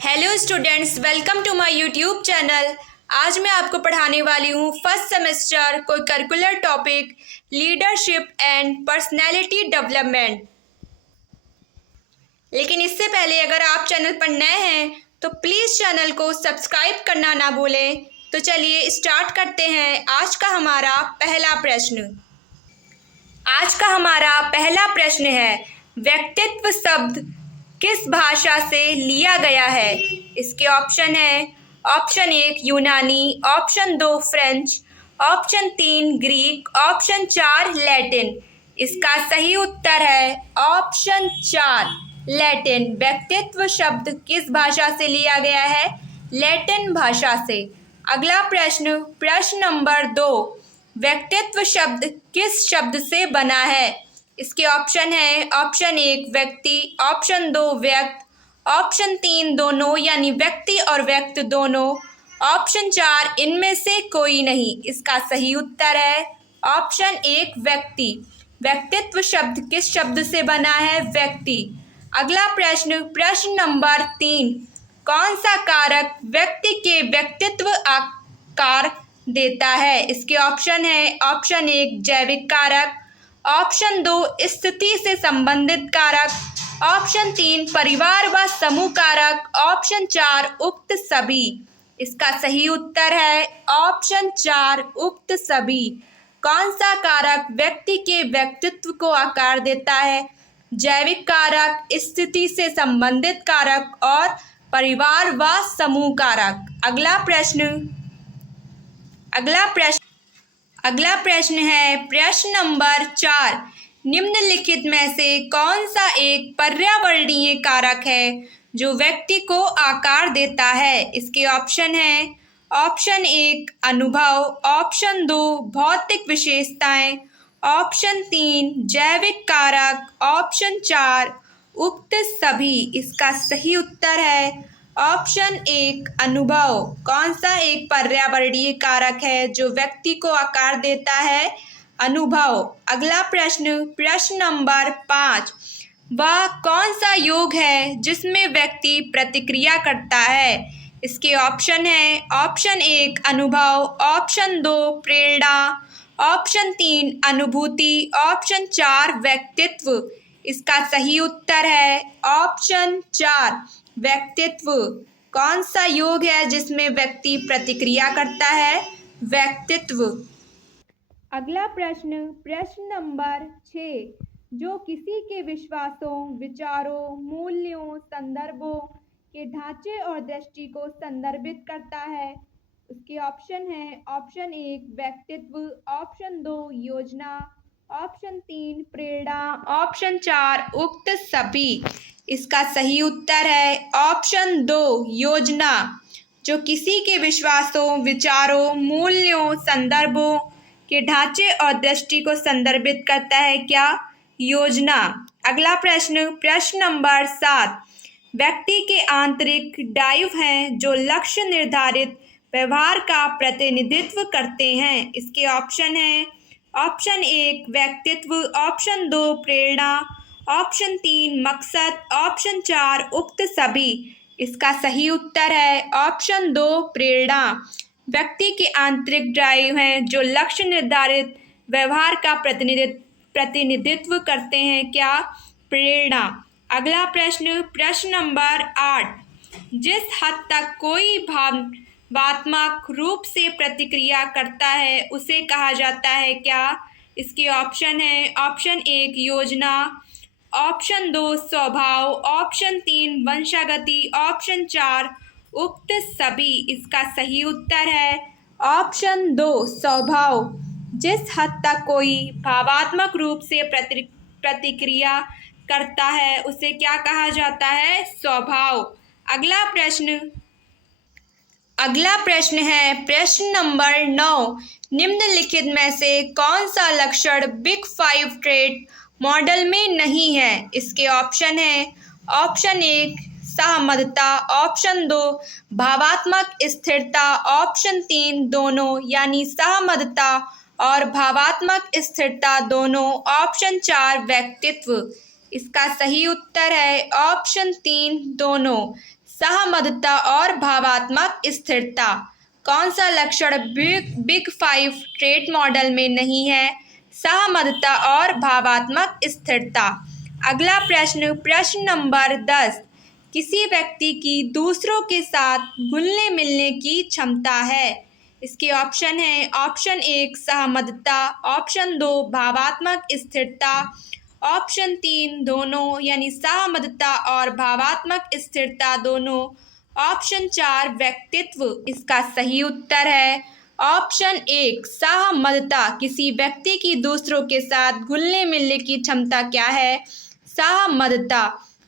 Hello students, welcome to my YouTube channel. आज मैं आपको पढ़ाने वाली हूँ फर्स्ट सेमेस्टर को curricular topic leadership and personality development. लेकिन इससे पहले अगर आप चैनल पर नए हैं तो प्लीज़ चैनल को सब्सक्राइब करना ना भूलें। तो चलिए स्टार्ट करते हैं आज का हमारा पहला प्रश्न। आज का हमारा पहला प्रश्न है, व्यक्तित्व शब्द किस भाषा से लिया गया है? इसके ऑप्शन है, ऑप्शन 1 यूनानी, option 2 French, option 3 Greek, option 4 Latin. इसका सही उत्तर है ऑप्शन 4 लैटिन। व्यक्तित्व शब्द किस भाषा से लिया गया है? लैटिन भाषा से। अगला प्रश्न, प्रश्न नंबर 2, व्यक्तित्व शब्द किस शब्द से बना है? इसके ऑप्शन है, ऑप्शन 1 व्यक्ति, ऑप्शन 2 व्यक्त, ऑप्शन 3 दोनों यानी व्यक्ति और व्यक्त दोनों, ऑप्शन 4 इनमें से कोई नहीं। इसका सही उत्तर है ऑप्शन 1 व्यक्ति। व्यक्तित्व शब्द किस शब्द से बना है? व्यक्ति। अगला प्रश्न, प्रश्न नंबर 3, कौन सा कारक व्यक्ति के व्यक्तित्व आकार देता है? इसके ऑप्शन है, ऑप्शन 1 जैविक कारक, ऑप्शन 2 स्थिति से संबंधित कारक, ऑप्शन 3 परिवार व समूह कारक, ऑप्शन 4 उक्त सभी। इसका सही उत्तर है ऑप्शन 4 उक्त सभी। कौन सा कारक व्यक्ति के व्यक्तित्व को आकार देता है? जैविक कारक, स्थिति से संबंधित कारक और परिवार व समूह कारक। अगला प्रश्न है, प्रश्न नंबर 4, निम्नलिखित में से कौन सा एक पर्यावरणीय कारक है जो व्यक्ति को आकार देता है? इसके ऑप्शन है, ऑप्शन 1 अनुभव, ऑप्शन 2 भौतिक विशेषताएं, ऑप्शन 3 जैविक कारक, ऑप्शन 4 उक्त सभी। इसका सही उत्तर है ऑप्शन 1 अनुभव। कौन सा एक पर्यावरणीय कारक है जो व्यक्ति को आकार देता है? अनुभव। अगला प्रश्न, प्रश्न नंबर 5, वह कौन सा योग है जिसमें व्यक्ति प्रतिक्रिया करता है? इसके ऑप्शन है, ऑप्शन 1 अनुभव, ऑप्शन 2 प्रेरणा, ऑप्शन 3 अनुभूति, ऑप्शन 4 व्यक्तित्व। इसका सही उत्तर है ऑप्शन 4 व्यक्तित्व। कौन सा योग है जिसमें व्यक्ति प्रतिक्रिया करता है? व्यक्तित्व। अगला प्रश्न, प्रश्न नंबर 6, जो किसी के विश्वासों, विचारों, मूल्यों, संदर्भों के ढांचे और दृष्टि को संदर्भित करता है? उसके ऑप्शन है, ऑप्शन 1 व्यक्तित्व, ऑप्शन 2 योजना, ऑप्शन 3 प्रेरणा, ऑप्शन 4 उक्त सभी। इसका सही उत्तर है ऑप्शन 2 योजना। जो किसी के विश्वासों, विचारों, मूल्यों, संदर्भों के ढांचे और दृष्टि को संदर्भित करता है क्या? योजना। अगला प्रश्न, प्रश्न नंबर 7, व्यक्ति के आंतरिक ड्राइव हैं जो लक्ष्य निर्धारित व्यवहार का प्रतिनिधित्व करते हैं। इसके ऑप्शन है, ऑप्शन 1 व्यक्तित्व, ऑप्शन 2 प्रेरणा, ऑप्शन 3 मकसद, ऑप्शन 4 उक्त सभी। इसका सही उत्तर है ऑप्शन 2 प्रेरणा। व्यक्ति के आंतरिक ड्राइव हैं जो लक्ष्य निर्धारित व्यवहार का प्रतिनिधित्व करते हैं क्या? प्रेरणा। अगला प्रश्न, प्रश्न नंबर 8, जिस हद तक कोई भावनात्मक रूप से प्रतिक्रिया करता है उसे कहा जाता है क्या? इसके ऑप्शन है, ऑप्शन 1 योजना, ऑप्शन 2 स्वभाव, ऑप्शन 3 वंशागति, ऑप्शन 4 उक्त सभी। इसका सही उत्तर है ऑप्शन 2 स्वभाव। जिस हद तक कोई भावात्मक रूप से प्रतिक्रिया करता है उसे क्या कहा जाता है? स्वभाव। अगला प्रश्न है, प्रश्न नंबर 9, निम्नलिखित में से कौन सा लक्षण बिग 5 ट्रेट मॉडल में नहीं है? इसके ऑप्शन है, ऑप्शन 1 सहमतता, ऑप्शन 2 भावात्मक स्थिरता, ऑप्शन 3 दोनों यानी सहमतता और भावात्मक स्थिरता दोनों, ऑप्शन 4 व्यक्तित्व। इसका सही उत्तर है ऑप्शन 3 दोनों। सहमतता और भावात्मक स्थिरता। कौन सा लक्षण बिग 5 ट्रेट मॉडल में नहीं है? सहमतता और भावात्मक स्थिरता। अगला प्रश्न, प्रश्न नंबर 10, किसी व्यक्ति की दूसरों के साथ घुलने मिलने की क्षमता है। इसके ऑप्शन है, ऑप्शन 1 सहमतता, ऑप्शन 2 भावात्मक स्थिरता, ऑप्शन 3 दोनों यानी सहमतता और भावात्मक स्थिरता दोनों, ऑप्शन 4 व्यक्तित्व। इसका सही उत्तर है ऑप्शन 1 सहमतता। किसी व्यक्ति की दूसरों के साथ घुलने मिलने की क्षमता क्या है? सहमतता।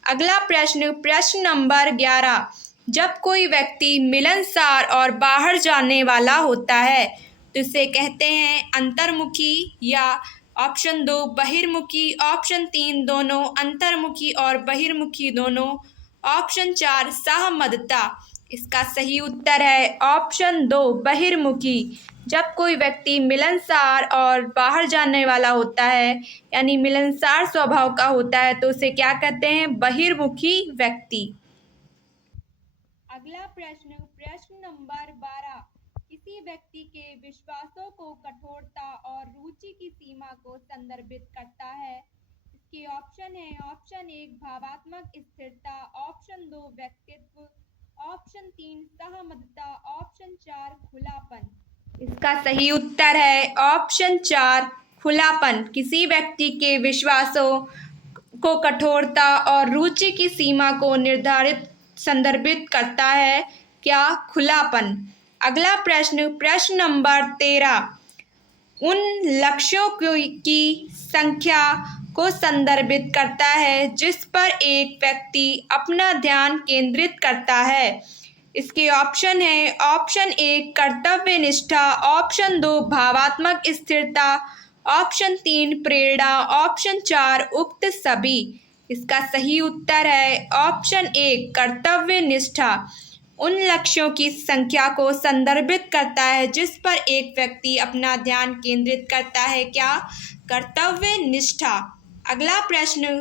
अगला प्रश्न, प्रश्न नंबर 11, जब कोई व्यक्ति मिलनसार और बाहर जाने वाला होता है तो इसे कहते हैं अंतर्मुखी, या ऑप्शन 2 बहिर्मुखी, ऑप्शन 3 दोनों अंतर्मुखी और बहिर्मुखी दोनों, ऑप्शन 4 सहमतता। इसका सही उत्तर है ऑप्शन 2 बहिर्मुखी। जब कोई व्यक्ति मिलनसार और बाहर जाने वाला होता है यानी मिलनसार स्वभाव का होता है तो उसे क्या कहते हैं? बहिर्मुखी व्यक्ति। अगला प्रश्न, प्रश्न नंबर 12, किसी व्यक्ति के विश्वासों को कठोरता और रुचि की सीमा को संदर्भित करता है। इसके ऑप्शन है, ऑप्शन 1 भावात्मक स्थिरता, ऑप्शन 2 व्यक्तित्व, ऑप्शन 3 सहमतता, ऑप्शन 4 खुलापन। इसका सही उत्तर है ऑप्शन 4 खुलापन। किसी व्यक्ति के विश्वासों को कठोरता और रुचि की सीमा को निर्धारित संदर्भित करता है क्या? खुलापन। अगला प्रश्न, प्रश्न नंबर 13, उन लक्ष्यों की संख्या को संदर्भित करता है जिस पर एक व्यक्ति अपना ध्यान केंद्रित करता है। इसके ऑप्शन है, ऑप्शन 1 कर्तव्य निष्ठा, ऑप्शन 2 भावात्मक स्थिरता, ऑप्शन 3 प्रेरणा, ऑप्शन 4 उक्त सभी। इसका सही उत्तर है ऑप्शन 1 कर्तव्य निष्ठा। उन लक्ष्यों की संख्या को संदर्भित करता है जिस पर एक व्यक्ति अपना ध्यान केंद्रित करता है क्या? कर्तव्य निष्ठा। अगला प्रश्न है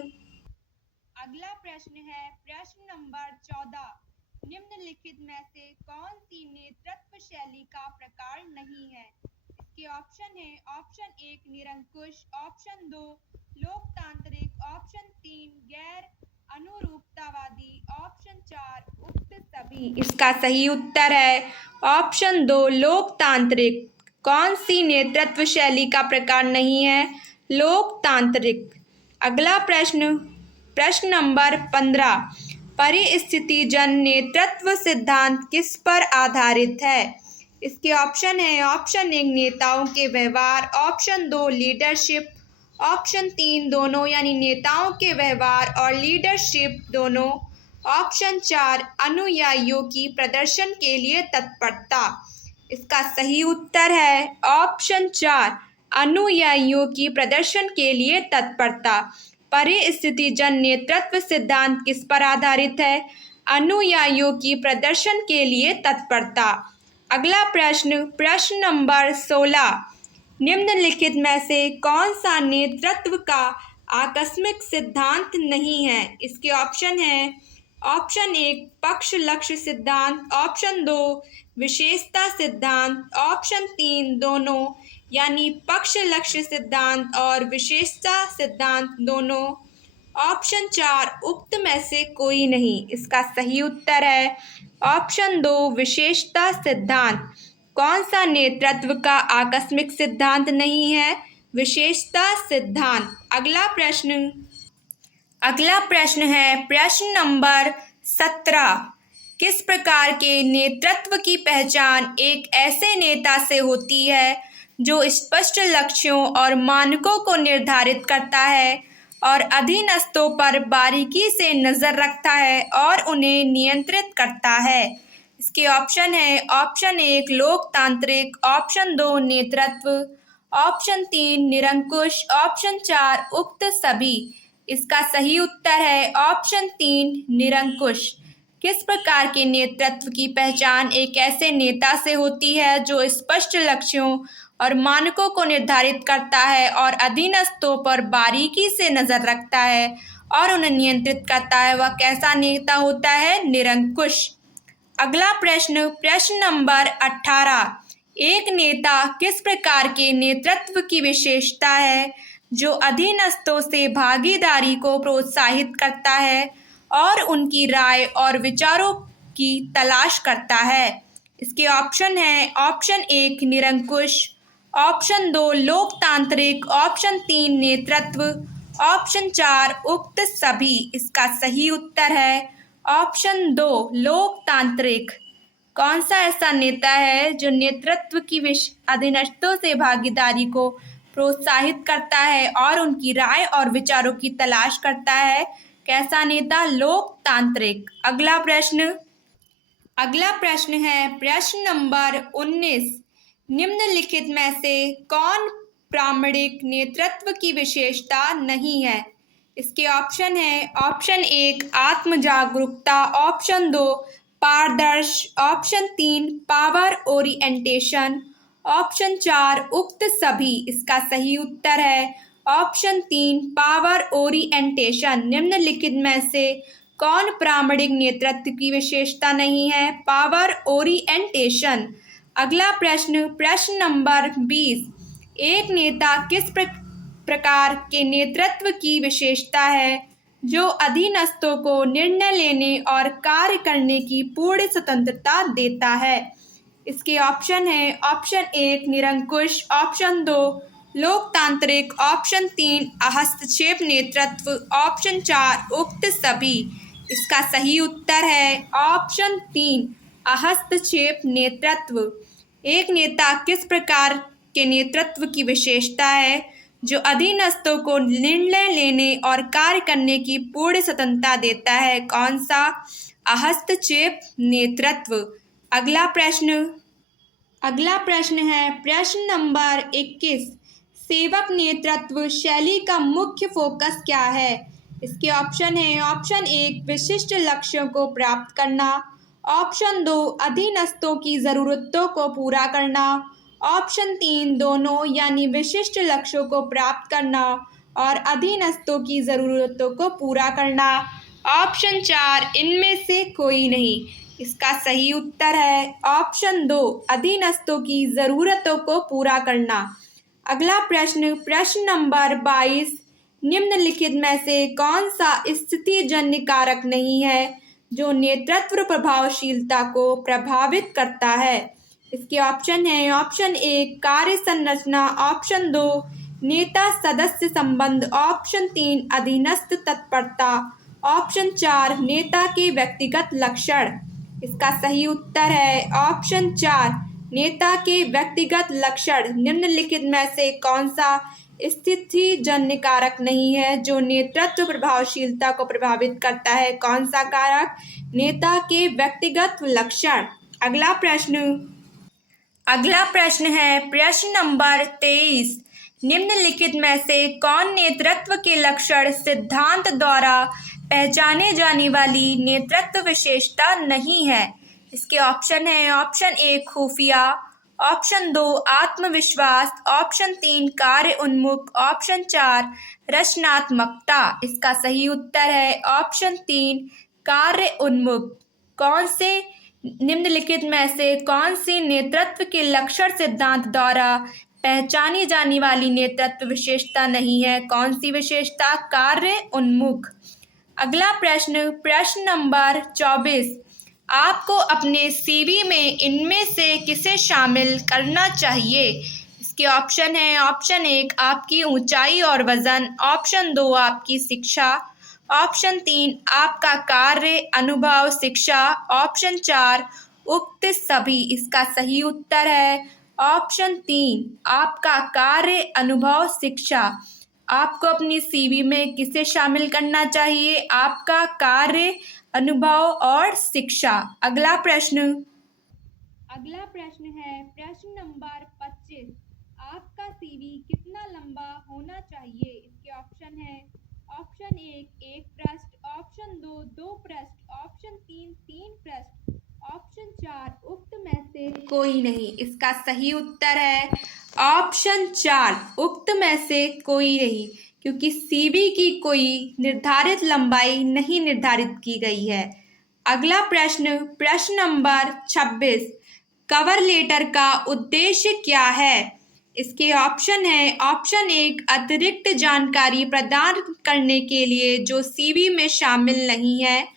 प्रश्न नंबर 14, निम्नलिखित में से कौन सी नेतृत्व शैली का प्रकार नहीं है? इसके ऑप्शन है, ऑप्शन 1 निरंकुश, ऑप्शन 2 लोकतांत्रिक, ऑप्शन 3 गैर अनुरूपतावादी, ऑप्शन 4 उक्त सभी। इसका सही उत्तर है ऑप्शन 2 लोकतांत्रिक। कौन सी नेतृत्व शैली का प्रकार नहीं है? लोकतांत्रिक। अगला प्रश्न, प्रश्न नंबर 15, परिस्थितिजन्य नेतृत्व सिद्धांत किस पर आधारित है? इसके ऑप्शन है, ऑप्शन 1 नेताओं के व्यवहार, ऑप्शन 2 लीडरशिप, ऑप्शन 3 दोनों यानी नेताओं के व्यवहार और लीडरशिप दोनों, ऑप्शन 4 अनुयायियों की प्रदर्शन के लिए तत्परता। इसका सही उत्तर है ऑप्शन 4 अनुयायियों की प्रदर्शन के लिए तत्परता। परिस्थितिजन्य नेतृत्व सिद्धांत किस पर आधारित है? अनुयायियों की प्रदर्शन के लिए तत्परता। अगला प्रश्न, प्रश्न नंबर 16, निम्नलिखित में से कौन सा नेतृत्व का आकस्मिक सिद्धांत नहीं है? इसके ऑप्शन है, ऑप्शन 1 पक्ष लक्ष्य सिद्धांत, ऑप्शन 2 विशेषता सिद्धांत, ऑप्शन 3 दोनों यानी पक्ष लक्ष्य सिद्धांत और विशेषता सिद्धांत दोनों, ऑप्शन 4 उक्त में से कोई नहीं। इसका सही उत्तर है ऑप्शन 2 विशेषता सिद्धांत। कौन सा नेतृत्व का आकस्मिक सिद्धांत नहीं है? विशेषता सिद्धांत। अगला प्रश्न है प्रश्न नंबर 17, किस प्रकार के नेतृत्व की पहचान एक ऐसे नेता से होती है जो स्पष्ट लक्ष्यों और मानकों को निर्धारित करता है और अधीनस्थों पर बारीकी से नज़र रखता है और उन्हें नियंत्रित करता है? इसके ऑप्शन है, ऑप्शन 1 लोकतांत्रिक, ऑप्शन 2 नेतृत्व, ऑप्शन 3 निरंकुश, ऑप्शन 4 उक्त सभी। इसका सही उत्तर है ऑप्शन 3 निरंकुश। किस प्रकार के नेतृत्व की पहचान एक ऐसे नेता से होती है जो स्पष्ट लक्ष्यों और मानकों को निर्धारित करता है और अधीनस्थों पर बारीकी से नज़र रखता है और उन्हें नियंत्रित करता है वह कैसा नेता होता है? निरंकुश। अगला प्रश्न, प्रश्न नंबर 18। एक नेता किस प्रकार के नेतृत्व की विशेषता है जो अधीनस्थों से भागीदारी को प्रोत्साहित करता है और उनकी राय और विचारों की तलाश करता है? इसके ऑप्शन हैं, ऑप्शन 1 निरंकुश, ऑप्शन 2 लोकतांत्रिक, ऑप्शन 3 नेतृत्व, ऑप्शन 4 उक्त सभी। इसका सही उत्तर है ऑप्शन 2 लोकतांत्रिक। कौन सा ऐसा नेता है जो नेतृत्व की अधीनस्थों से भागीदारी को प्रोत्साहित करता है और उनकी राय और विचारों की तलाश करता है? कैसा नेता? लोकतांत्रिक। अगला प्रश्न है प्रश्न नंबर 19। निम्नलिखित में से कौन प्रामाणिक नेतृत्व की विशेषता नहीं है? इसके ऑप्शन है, ऑप्शन 1 आत्म जागरूकता, ऑप्शन 2 पारदर्श, ऑप्शन 3 पावर ओरिएंटेशन, ऑप्शन 4 उक्त सभी। इसका सही उत्तर है ऑप्शन 3 पावर ओरिएंटेशन। निम्नलिखित में से कौन प्रामाणिक नेतृत्व की विशेषता नहीं है? Power orientation. अगला प्रश्न, प्रश्न नंबर 20। एक नेता किस प्रकार के नेतृत्व की विशेषता है जो अधीनस्थों को निर्णय लेने और कार्य करने की पूर्ण स्वतंत्रता देता है? इसके ऑप्शन है, ऑप्शन 1 निरंकुश, ऑप्शन 2 लोकतांत्रिक, ऑप्शन 3 हस्तक्षेप नेतृत्व, ऑप्शन 4 उक्त सभी। इसका सही उत्तर है ऑप्शन 3 हस्तक्षेप नेतृत्व। एक नेता किस प्रकार के नेतृत्व की विशेषता है जो अधीनस्थों को निर्णय लेने और कार्य करने की पूर्ण स्वतंत्रता देता है? कौन सा? हस्तक्षेप नेतृत्व। अगला प्रश्न है प्रश्न नंबर 21। सेवक नेतृत्व शैली का मुख्य फोकस क्या है? इसके ऑप्शन है, ऑप्शन 1 विशिष्ट लक्ष्यों को प्राप्त करना, ऑप्शन 2 अधीनस्थों की ज़रूरतों को पूरा करना, ऑप्शन 3 दोनों यानी विशिष्ट लक्ष्यों को प्राप्त करना और अधीनस्थों की ज़रूरतों को पूरा करना, ऑप्शन 4 इनमें से कोई नहीं। इसका सही उत्तर है ऑप्शन 2 अधीनस्थों की ज़रूरतों को पूरा करना। अगला प्रश्न, प्रश्न नंबर 22। निम्नलिखित में से कौन सा स्थितिजन्य कारक नहीं है जो नेतृत्व प्रभावशीलता को प्रभावित करता है? इसके ऑप्शन है, ऑप्शन 1 कार्य संरचना, ऑप्शन 2 नेता सदस्य संबंध, ऑप्शन 3 अधीनस्थ तत्परता, ऑप्शन 4 नेता के व्यक्तिगत लक्षण। इसका सही उत्तर है ऑप्शन 4 नेता के व्यक्तिगत लक्षण। निम्नलिखित में से कौन सा स्थितिजन्य कारक नहीं है जो नेतृत्व प्रभावशीलता को प्रभावित करता है? कौन सा कारक? नेता के व्यक्तिगत लक्षण। अगला प्रश्न है प्रश्न नंबर 23। निम्नलिखित में से कौन नेतृत्व के लक्षण सिद्धांत द्वारा पहचाने जाने वाली नेतृत्व विशेषता नहीं है? इसके ऑप्शन है, ऑप्शन 1 खुफिया, ऑप्शन 2 आत्मविश्वास, ऑप्शन 3 कार्य उन्मुख, ऑप्शन 4 रचनात्मकता। इसका सही उत्तर है ऑप्शन 3 कार्य उन्मुख। निम्नलिखित में से कौन सी नेतृत्व के लक्षण सिद्धांत द्वारा पहचानी जाने वाली नेतृत्व विशेषता नहीं है? कौन सी विशेषता? कार्य उन्मुख। अगला प्रश्न, प्रश्न नंबर 24। आपको अपने सीवी में इनमें से किसे शामिल करना चाहिए? इसके ऑप्शन है, ऑप्शन 1 आपकी ऊंचाई और वजन, ऑप्शन 2 आपकी शिक्षा, ऑप्शन 3 आपका कार्य अनुभव शिक्षा, ऑप्शन 4 उक्त सभी। इसका सही उत्तर है ऑप्शन 3 आपका कार्य अनुभव शिक्षा। आपको अपनी सीवी में किसे शामिल करना चाहिए? आपका कार्य अनुभव और शिक्षा। अगला प्रश्न है प्रश्न नंबर 25। आपका सीवी कितना लंबा होना चाहिए? इसके ऑप्शन है, ऑप्शन 1 पृष्ठ, ऑप्शन 2 पृष्ठ, ऑप्शन 3 पृष्ठ, ऑप्शन 4 उक्त में से कोई नहीं। इसका सही उत्तर है ऑप्शन 4 उक्त में से कोई नहीं। क्योंकि सीवी की कोई निर्धारित लंबाई नहीं निर्धारित की गई है। अगला प्रश्न, प्रश्न नंबर 26, कवर लेटर का उद्देश्य क्या है? इसके ऑप्शन है, ऑप्शन 1 अतिरिक्त जानकारी प्रदान करने के लिए जो सीवी में शामिल नहीं है,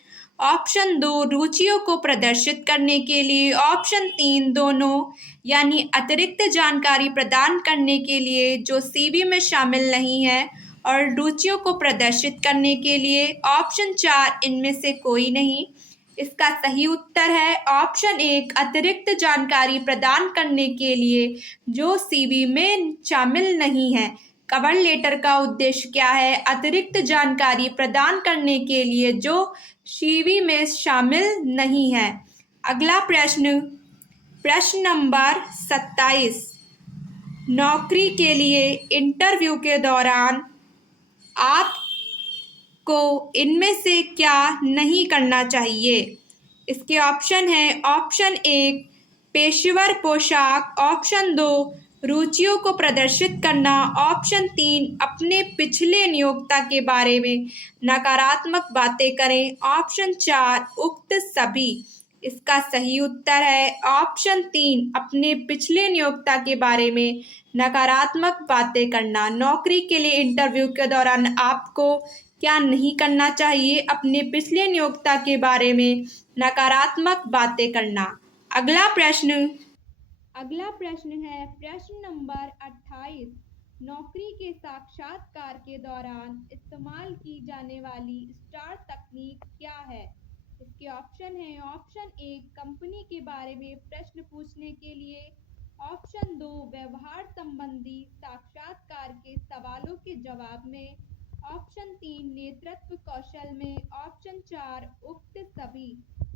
ऑप्शन 2 रुचियों को प्रदर्शित करने के लिए, ऑप्शन 3 दोनों यानी अतिरिक्त जानकारी प्रदान करने के लिए जो सीवी में शामिल नहीं है और रुचियों को प्रदर्शित करने के लिए, ऑप्शन 4 इनमें से कोई नहीं। इसका सही उत्तर है ऑप्शन 1 अतिरिक्त जानकारी प्रदान करने के लिए जो सीवी में शामिल नहीं है। कवर लेटर का उद्देश्य क्या है? अतिरिक्त जानकारी प्रदान करने के लिए जो सीवी में शामिल नहीं है। अगला प्रश्न, प्रश्न नंबर 27, नौकरी के लिए इंटरव्यू के दौरान आपको इनमें से क्या नहीं करना चाहिए? इसके ऑप्शन है, ऑप्शन 1 पेशेवर पोशाक, ऑप्शन 2 रुचियों को प्रदर्शित करना, ऑप्शन 3 अपने पिछले नियोक्ता के बारे में नकारात्मक बातें करें, ऑप्शन 4 उक्त सभी। इसका सही उत्तर है ऑप्शन 3 अपने पिछले नियोक्ता के बारे में नकारात्मक बातें करना। नौकरी के लिए इंटरव्यू के दौरान आपको क्या नहीं करना चाहिए? अपने पिछले नियोक्ता के बारे में नकारात्मक बातें करना। अगला प्रश्न है प्रश्न नंबर 28, नौकरी के साक्षात्कार के दौरान इस्तेमाल की जाने वाली स्टार तकनीक क्या है? इसके ऑप्शन है, ऑप्शन 1 कंपनी के बारे में प्रश्न पूछने के लिए, ऑप्शन 2 व्यवहार संबंधी साक्षात्कार के सवालों के जवाब में, ऑप्शन 3 नेतृत्व कौशल में, ऑप्शन 4 उक्त सभी।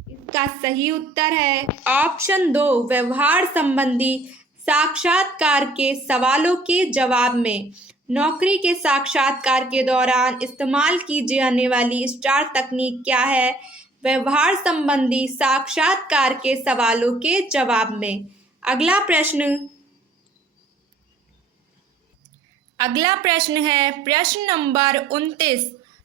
इसका सही उत्तर है ऑप्शन 2 व्यवहार संबंधी साक्षात्कार के सवालों के जवाब में। नौकरी के साक्षात्कार के दौरान इस्तेमाल की जाने वाली स्टार तकनीक क्या है? व्यवहार संबंधी साक्षात्कार के सवालों के जवाब में। अगला प्रश्न है प्रश्न नंबर 29,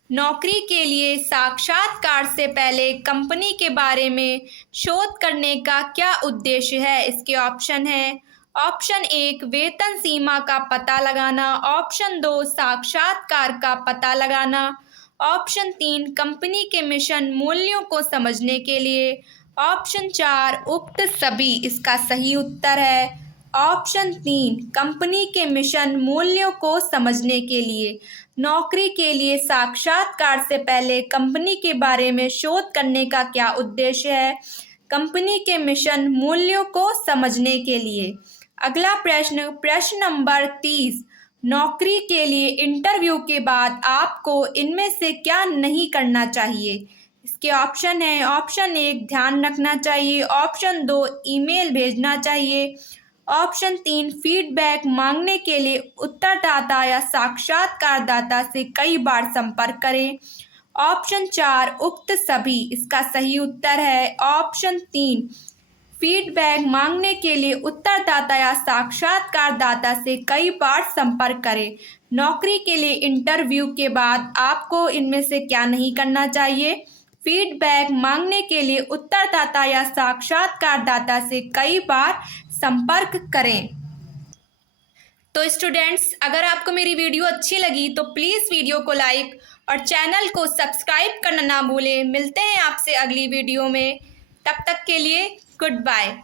नौकरी के लिए साक्षात्कार से पहले कंपनी के बारे में शोध करने का क्या उद्देश्य है? इसके ऑप्शन है, ऑप्शन 1 वेतन सीमा का पता लगाना, ऑप्शन 2 साक्षात्कार का पता लगाना, ऑप्शन 3 कंपनी के मिशन मूल्यों को समझने के लिए, ऑप्शन 4 उक्त सभी। इसका सही उत्तर है ऑप्शन 3 कंपनी के मिशन मूल्यों को समझने के लिए। नौकरी के लिए साक्षात्कार से पहले कंपनी के बारे में शोध करने का क्या उद्देश्य है? कंपनी के मिशन मूल्यों को समझने के लिए। अगला प्रश्न, प्रश्न नंबर 30, नौकरी के लिए इंटरव्यू के बाद आपको इनमें से क्या नहीं करना चाहिए? इसके ऑप्शन है, ऑप्शन 1 ध्यान रखना चाहिए, ऑप्शन 2 ईमेल भेजना चाहिए, ऑप्शन 3 फीडबैक मांगने के लिए उत्तरदाता या साक्षात्कारदाता से कई बार संपर्क करें, ऑप्शन 4 उक्त सभी। इसका सही उत्तर है ऑप्शन 3 फीडबैक मांगने के लिए उत्तरदाता या साक्षात्कारदाता से कई बार संपर्क करें। नौकरी के लिए इंटरव्यू के बाद आपको इनमें से क्या नहीं करना चाहिए? फीडबैक मांगने के लिए उत्तरदाता या साक्षात्कारदाता से कई बार संपर्क करें। तो स्टूडेंट्स, अगर आपको मेरी वीडियो अच्छी लगी तो प्लीज़ वीडियो को लाइक और चैनल को सब्सक्राइब करना ना भूलें। मिलते हैं आपसे अगली वीडियो में, तब तक के लिए गुड बाय।